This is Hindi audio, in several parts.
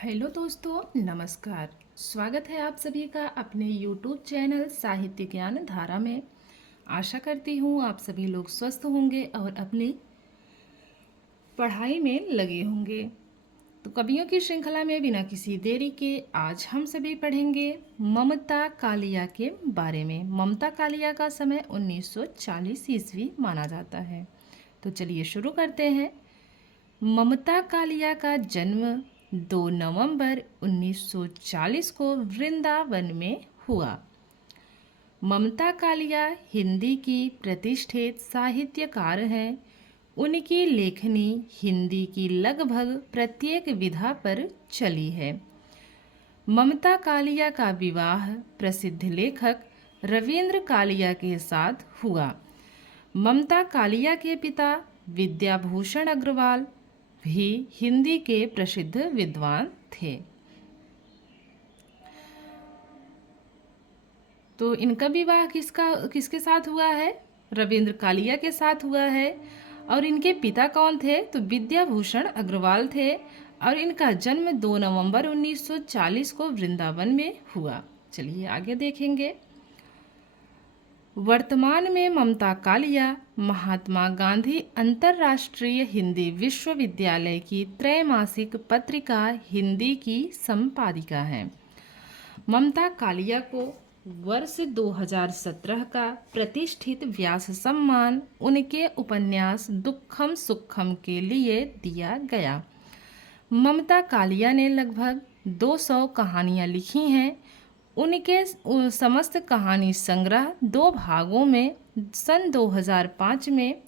हेलो दोस्तों, नमस्कार। स्वागत है आप सभी का अपने YouTube चैनल साहित्य ज्ञान धारा में। आशा करती हूँ आप सभी लोग स्वस्थ होंगे और अपनी पढ़ाई में लगे होंगे। तो कवियों की श्रृंखला में बिना किसी देरी के आज हम सभी पढ़ेंगे ममता कालिया के बारे में। ममता कालिया का समय 1940 ईस्वी माना जाता है। तो चलिए शुरू करते हैं। ममता कालिया का जन्म 2 नवंबर 1940 को वृंदावन में हुआ। ममता कालिया हिंदी की प्रतिष्ठित साहित्यकार हैं। उनकी लेखनी हिंदी की लगभग प्रत्येक विधा पर चली है। ममता कालिया का विवाह प्रसिद्ध लेखक रविंद्र कालिया के साथ हुआ। ममता कालिया के पिता विद्याभूषण अग्रवाल भी हिंदी के प्रसिद्ध विद्वान थे। तो इनका विवाह किसके साथ हुआ है? रविंद्र कालिया के साथ हुआ है। और इनके पिता कौन थे? तो विद्याभूषण अग्रवाल थे। और इनका जन्म 2 नवंबर 1940 को वृंदावन में हुआ। चलिए आगे देखेंगे। वर्तमान में ममता कालिया महात्मा गांधी अंतर्राष्ट्रीय हिंदी विश्वविद्यालय की त्रैमासिक पत्रिका हिंदी की संपादिका हैं। ममता कालिया को वर्ष 2017 का प्रतिष्ठित व्यास सम्मान उनके उपन्यास दुखम सुखम के लिए दिया गया। ममता कालिया ने लगभग 200 कहानियाँ लिखी हैं। उनके समस्त कहानी संग्रह 2 भागों में सन 2005 में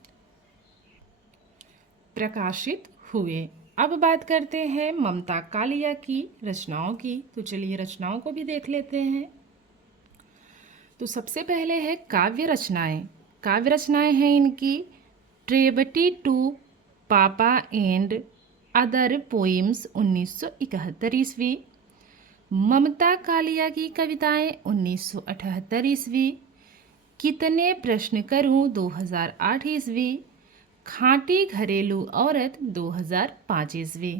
प्रकाशित हुए। अब बात करते हैं ममता कालिया की रचनाओं की। तो चलिए रचनाओं को भी देख लेते हैं। तो सबसे पहले है काव्य रचनाएं। काव्य रचनाएं हैं इनकी ट्रेबटी टू पापा एंड अदर पोइम्स 1971 ईस्वी। ममता कालिया की कविताएं 1978 ईस्वी। कितने प्रश्न करूं 2008 ईस्वी। खांटी घरेलू औरत 2005 ईस्वी।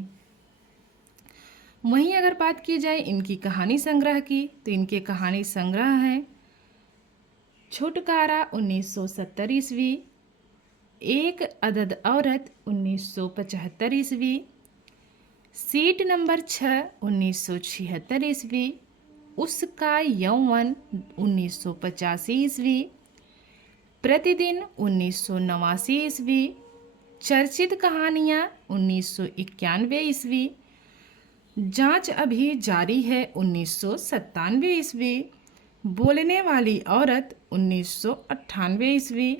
वहीं अगर बात की जाए इनकी कहानी संग्रह की तो इनके कहानी संग्रह हैं छुटकारा 1970 ईस्वी। एक अदद औरत 1975 ईस्वी। सीट नंबर 6 1976 ईस्वी। उसका यौवन 1985 ईस्वी। प्रतिदिन 1989 ईस्वी। चर्चित कहानियाँ 1991 ईस्वी। जांच अभी जारी है 1997 ईस्वी। बोलने वाली औरत 1998 ईस्वी।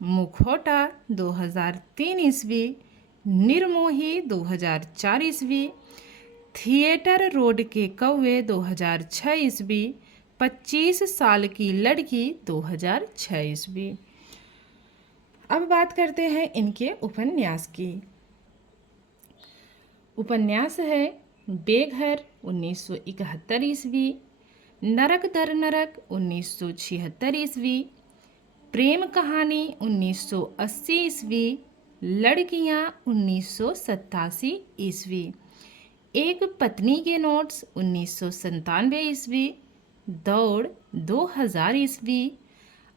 मुखौटा 2003 ईस्वी। निर्मोही 2004 ईस्वी। थिएटर रोड के कौवे 2006 ईस्वी। 25 साल की लड़की 2006 ईस्वी। अब बात करते हैं इनके उपन्यास की। उपन्यास है बेघर 1971 ईस्वी। नरक दर नरक 1976 ईस्वी। प्रेम कहानी 1980 ईस्वी। लड़कियां 1987 ईस्वी। एक पत्नी के नोट्स 1997 ईस्वी। दौड़ 2000 ईस्वी।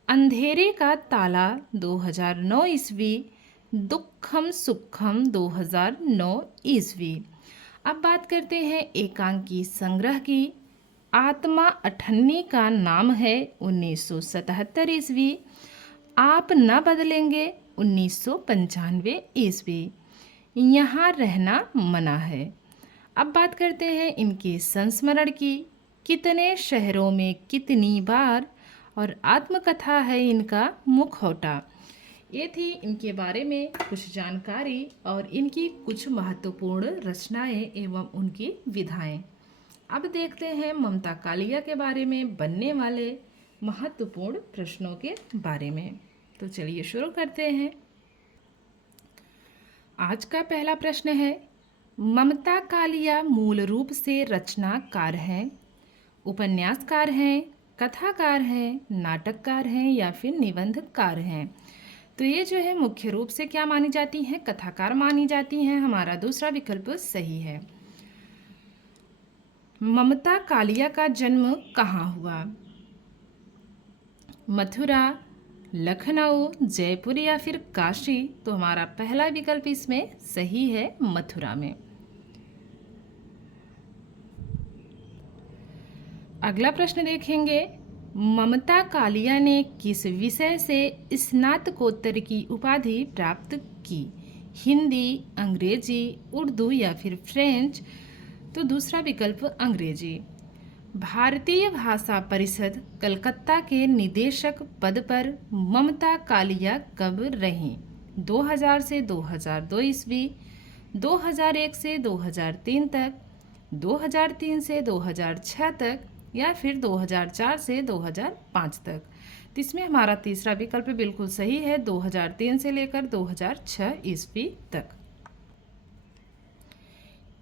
अंधेरे का ताला 2009 ईस्वी। दुखम सुखम 2009 ईस्वी। अब बात करते हैं एकांकी संग्रह की। आत्मा अठन्नी का नाम है 1977 ईस्वी। आप न बदलेंगे 1995 ईस्वी। यहाँ रहना मना है। अब बात करते हैं इनके संस्मरण की। कितने शहरों में कितनी बार। और आत्मकथा है इनका मुखौटा। ये थी इनके बारे में कुछ जानकारी और इनकी कुछ महत्वपूर्ण रचनाएं एवं उनकी विधाएं। अब देखते हैं ममता कालिया के बारे में बनने वाले महत्वपूर्ण प्रश्नों के बारे में। तो चलिए शुरू करते हैं। आज का पहला प्रश्न है, ममता कालिया मूल रूप से रचनाकार हैं, उपन्यासकार हैं, कथाकार हैं, नाटककार हैं या फिर निबंधकार हैं? तो ये जो है मुख्य रूप से क्या मानी जाती हैं? कथाकार मानी जाती हैं। हमारा दूसरा विकल्प सही है। ममता कालिया का जन्म कहाँ हुआ? मथुरा, लखनऊ, जयपुर या फिर काशी? तो हमारा पहला विकल्प इसमें सही है, मथुरा में। अगला प्रश्न देखेंगे, ममता कालिया ने किस विषय से स्नातकोत्तर की उपाधि प्राप्त की? हिंदी, अंग्रेजी, उर्दू या फिर फ्रेंच? तो दूसरा विकल्प अंग्रेजी। भारतीय भाषा परिषद कलकत्ता के निदेशक पद पर ममता कालिया कब रहीं? 2000 से 2002 ईस्वी, 2001 से 2003 तक, 2003 से 2006 तक या फिर 2004 से 2005 तक? तो इसमें हमारा तीसरा विकल्प बिल्कुल सही है, 2003 से लेकर 2006 ईस्वी तक।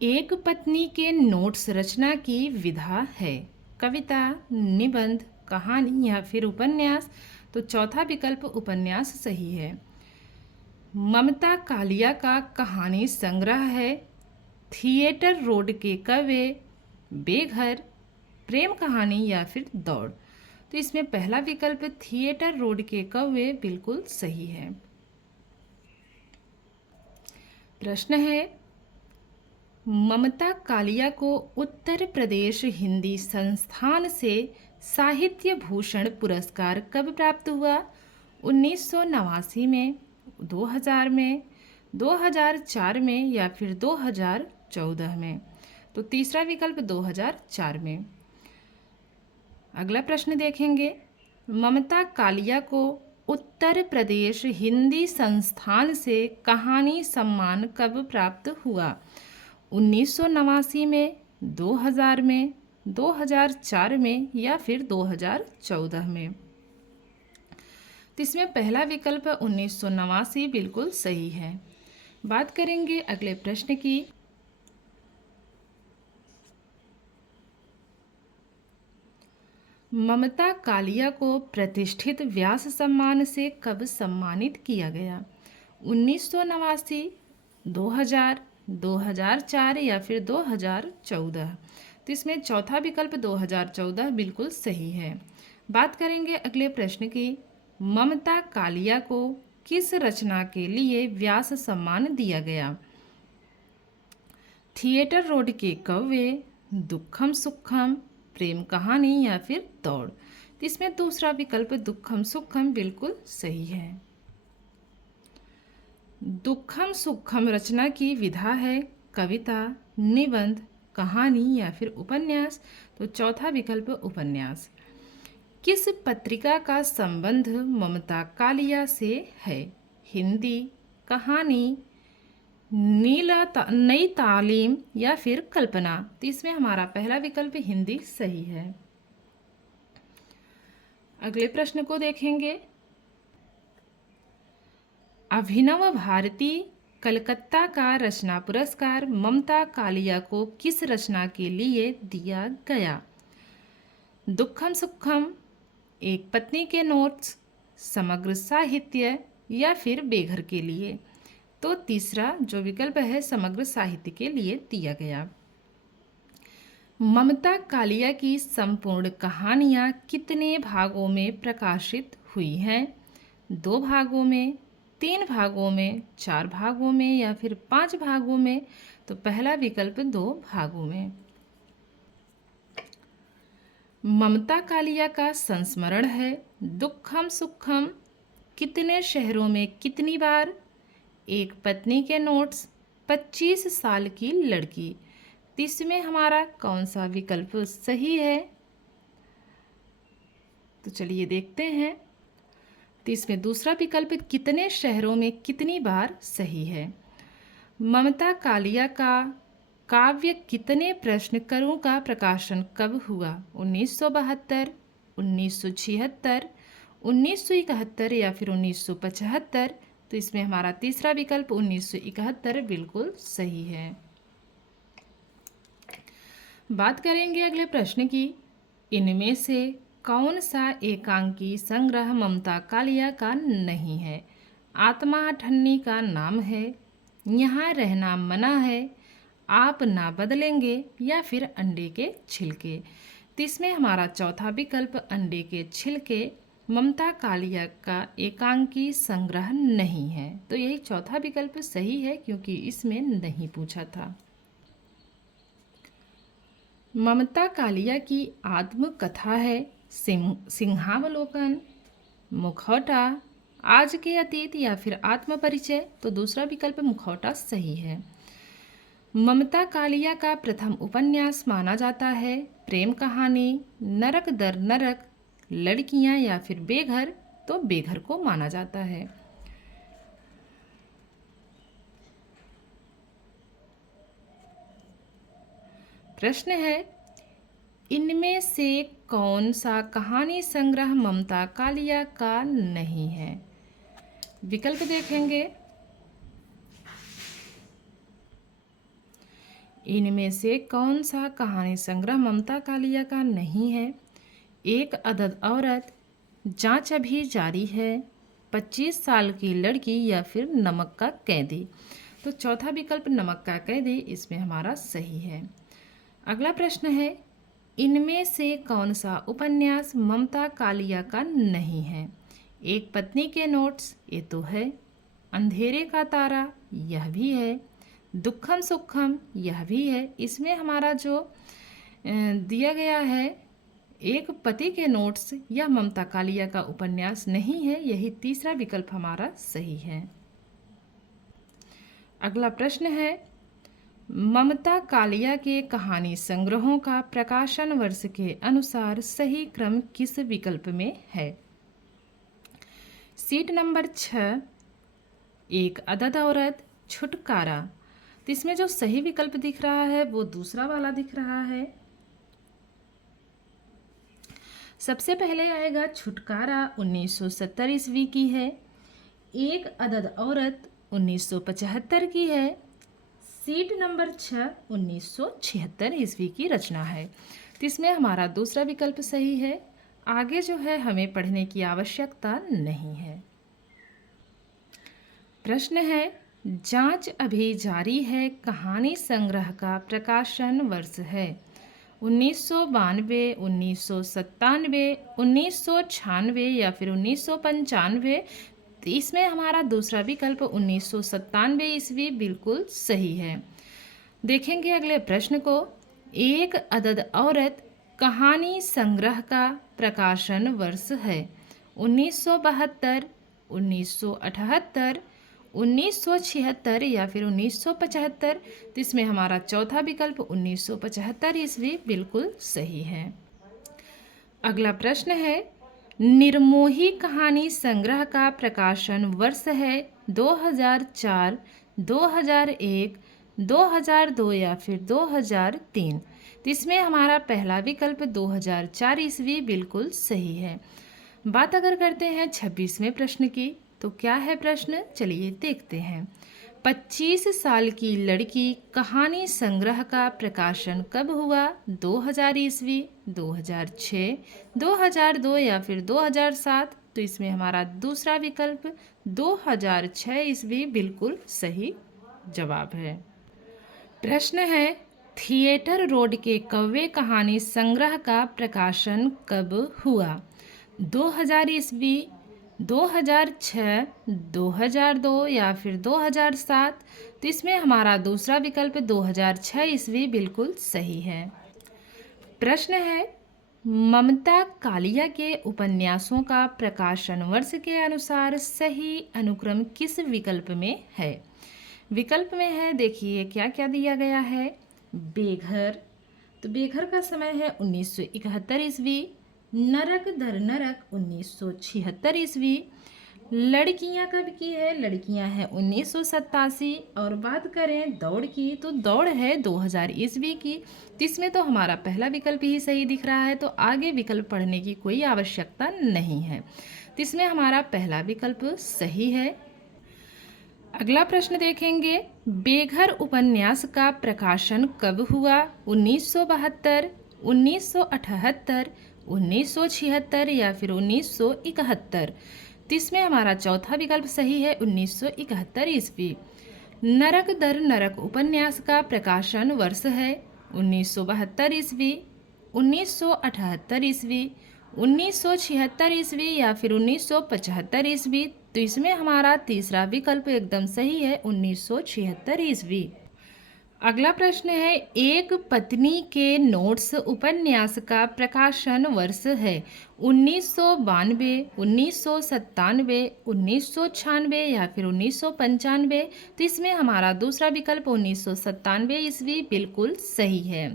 एक पत्नी के नोट्स रचना की विधा है? कविता, निबंध, कहानी या फिर उपन्यास? तो चौथा विकल्प उपन्यास सही है। ममता कालिया का कहानी संग्रह है थिएटर रोड के कौवे, बेघर, प्रेम कहानी या फिर दौड़? तो इसमें पहला विकल्प थिएटर रोड के कौवे बिल्कुल सही है। प्रश्न है, ममता कालिया को उत्तर प्रदेश हिंदी संस्थान से साहित्य भूषण पुरस्कार कब प्राप्त हुआ? 1989 में, 2000 में, 2004 में या फिर 2014 में? तो तीसरा विकल्प 2004 में। अगला प्रश्न देखेंगे, ममता कालिया को उत्तर प्रदेश हिंदी संस्थान से कहानी सम्मान कब प्राप्त हुआ? 1989 में, 2000 में, 2004 में या फिर 2014 में? तो इसमें पहला विकल्प 1989 बिल्कुल सही है। बात करेंगे अगले प्रश्न की। ममता कालिया को प्रतिष्ठित व्यास सम्मान से कब सम्मानित किया गया? 1989, 2000, 2004 या फिर 2014? तो इसमें चौथा विकल्प 2014 बिल्कुल सही है। बात करेंगे अगले प्रश्न की, ममता कालिया को किस रचना के लिए व्यास सम्मान दिया गया? थिएटर रोड के कौवे, दुखम सुखम, प्रेम कहानी या फिर दौड़? तो इसमें दूसरा विकल्प दुखम सुखम बिल्कुल सही है। दुखम सुखम रचना की विधा है कविता, निबंध, कहानी या फिर उपन्यास? तो चौथा विकल्प उपन्यास। किस पत्रिका का संबंध ममता कालिया से है? हिंदी, कहानी, नई तालीम या फिर कल्पना? तो इसमें हमारा पहला विकल्प हिंदी सही है। अगले प्रश्न को देखेंगे, अभिनव भारती कलकत्ता का रचना पुरस्कार ममता कालिया को किस रचना के लिए दिया गया? दुखम सुखम, एक पत्नी के नोट्स, समग्र साहित्य या फिर बेघर के लिए? तो तीसरा जो विकल्प है समग्र साहित्य के लिए दिया गया। ममता कालिया की संपूर्ण कहानियाँ कितने भागों में प्रकाशित हुई हैं? 2 भागों में, 3 भागों में, 4 भागों में या फिर 5 भागों में? तो पहला विकल्प 2 भागों में। ममता कालिया का संस्मरण है दुखम सुखम, कितने शहरों में कितनी बार, एक पत्नी के नोट्स, 25 साल की लड़की? इसमें हमारा कौन सा विकल्प सही है? तो चलिए देखते हैं। तो इसमें दूसरा विकल्प कितने शहरों में कितनी बार सही है। ममता कालिया का काव्य कितने प्रश्नकरों का प्रकाशन कब हुआ? 1972, 1976, 1971 या फिर 1975? तो इसमें हमारा तीसरा विकल्प 1971 बिल्कुल सही है। बात करेंगे अगले प्रश्न की, इनमें से कौन सा एकांकी संग्रह ममता कालिया का नहीं है? आत्मा ठन्नी का नाम है, यहाँ रहना मना है, आप ना बदलेंगे या फिर अंडे के छिलके। तो इसमें हमारा चौथा विकल्प अंडे के छिलके ममता कालिया का एकांकी संग्रह नहीं है। तो यही चौथा विकल्प सही है क्योंकि इसमें नहीं पूछा था। ममता कालिया की आत्मकथा है सिंहावलोकन, मुखौटा, आज के अतीत या फिर आत्मपरिचय। तो दूसरा विकल्प मुखौटा सही है। ममता कालिया का प्रथम उपन्यास माना जाता है प्रेम कहानी, नरक दर नरक, लड़कियां या फिर बेघर। तो बेघर को माना जाता है। प्रश्न है, इनमें से कौन सा कहानी संग्रह ममता कालिया का नहीं है? विकल्प देखेंगे। इनमें से कौन सा कहानी संग्रह ममता कालिया का नहीं है? एक अदद औरत, जांच अभी जारी है, 25 साल की लड़की या फिर नमक का कैदी। तो चौथा विकल्प नमक का कैदी इसमें हमारा सही है। अगला प्रश्न है, इनमें से कौन सा उपन्यास ममता कालिया का नहीं है? एक पत्नी के नोट्स, ये तो है। अंधेरे का तारा, यह भी है। दुखम सुखम, यह भी है। इसमें हमारा जो दिया गया है एक पति के नोट्स, यह ममता कालिया का उपन्यास नहीं है। यही तीसरा विकल्प हमारा सही है। अगला प्रश्न है, ममता कालिया के कहानी संग्रहों का प्रकाशन वर्ष के अनुसार सही क्रम किस विकल्प में है? सीट नंबर 6, एक अदद औरत, छुटकारा। तो इसमें जो सही विकल्प दिख रहा है वो दूसरा वाला दिख रहा है। सबसे पहले आएगा छुटकारा, 1970 ईस्वी की है। एक अदद औरत 1975 की है। सीट नंबर 6, 1976 ईस्वी की रचना है। तो इसमें हमारा दूसरा विकल्प सही है। आगे जो है हमें पढ़ने की आवश्यकता नहीं है। प्रश्न है, जांच अभी जारी है कहानी संग्रह का प्रकाशन वर्ष है 1992, 1997, 1996 या फिर 1995। तो इसमें हमारा दूसरा विकल्प 1997 ईस्वी बिल्कुल सही है। देखेंगे अगले प्रश्न को। एक अदद औरत कहानी संग्रह का प्रकाशन वर्ष है 1972, 1978, 1976 या फिर 1975। तो इसमें हमारा चौथा विकल्प 1975 ईस्वी बिल्कुल सही है। अगला प्रश्न है, निर्मोही कहानी संग्रह का प्रकाशन वर्ष है 2004, 2001, 2002 या फिर 2003। तो इसमें हमारा पहला विकल्प 2004 ईस्वी बिल्कुल सही है। बात अगर करते हैं 26वें प्रश्न की, तो क्या है प्रश्न, चलिए देखते हैं। 25 साल की लड़की कहानी संग्रह का प्रकाशन कब हुआ? 2000 ईस्वी, 2006, 2002 या फिर 2007। तो इसमें हमारा दूसरा विकल्प 2006 ईस्वी बिल्कुल सही जवाब है। प्रश्न है, थिएटर रोड के कौवे कहानी संग्रह का प्रकाशन कब हुआ? 2000 ईस्वी, 2006, 2002 या फिर 2007। तो इसमें हमारा दूसरा विकल्प 2006 ईस्वी बिल्कुल सही है। प्रश्न है, ममता कालिया के उपन्यासों का प्रकाशन वर्ष के अनुसार सही अनुक्रम किस विकल्प में है? विकल्प में है, देखिए क्या क्या दिया गया है। बेघर, तो बेघर का समय है 1971 ईस्वी। नरक दर नरक 1976 ईस्वी। लड़कियां कब की है? लड़कियां है 1987। और बात करें दौड़ की, तो दौड़ है 2000 ईस्वी की। तो इसमें तो हमारा पहला विकल्प ही सही दिख रहा है, तो आगे विकल्प पढ़ने की कोई आवश्यकता नहीं है। तो इसमें हमारा पहला विकल्प सही है। अगला प्रश्न देखेंगे, बेघर उपन्यास का प्रकाशन कब हुआ? 1972, 1978, 1976 या फिर 1971। तो इसमें हमारा चौथा विकल्प सही है 1971 ईस्वी। नरक दर नरक उपन्यास का प्रकाशन वर्ष है 1972 ईस्वी, 1978 ईस्वी, 1976 ईस्वी या फिर 1975 ईस्वी। तो इसमें हमारा तीसरा विकल्प एकदम सही है, 1976 ईस्वी। अगला प्रश्न है, एक पत्नी के नोट्स उपन्यास का प्रकाशन वर्ष है 1992, 1997, 1996 या फिर 1995। तो इसमें हमारा दूसरा विकल्प 1997 ईस्वी बिल्कुल सही है।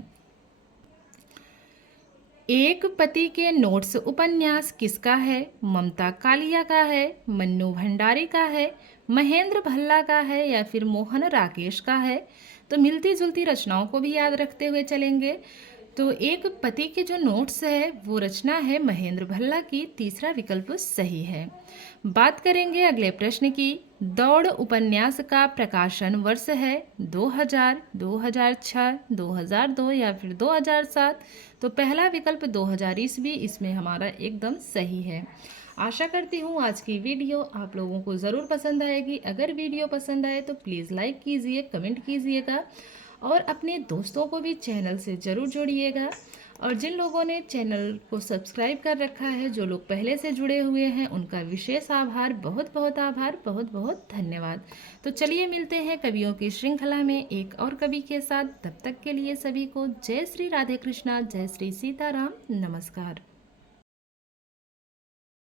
एक पति के नोट्स उपन्यास किसका है? ममता कालिया का है, मन्नू भंडारी का है, महेंद्र भल्ला का है या फिर मोहन राकेश का है। तो मिलती जुलती रचनाओं को भी याद रखते हुए चलेंगे। तो एक पति के जो नोट्स है वो रचना है महेंद्र भल्ला की, तीसरा विकल्प सही है। बात करेंगे अगले प्रश्न की। दौड़ उपन्यास का प्रकाशन वर्ष है 2000, 2006, 2002 या फिर 2007। तो पहला विकल्प 2000 ईस्वी इसमें हमारा एकदम सही है। आशा करती हूँ आज की वीडियो आप लोगों को ज़रूर पसंद आएगी। अगर वीडियो पसंद आए तो प्लीज़ लाइक कीजिए, कमेंट कीजिएगा और अपने दोस्तों को भी चैनल से ज़रूर जोड़िएगा। और जिन लोगों ने चैनल को सब्सक्राइब कर रखा है, जो लोग पहले से जुड़े हुए हैं, उनका विशेष आभार, बहुत बहुत आभार, बहुत बहुत धन्यवाद। तो चलिए मिलते हैं कवियों की श्रृंखला में एक और कवि के साथ। तब तक के लिए सभी को जय श्री राधे कृष्णा, जय श्री सीताराम, नमस्कार।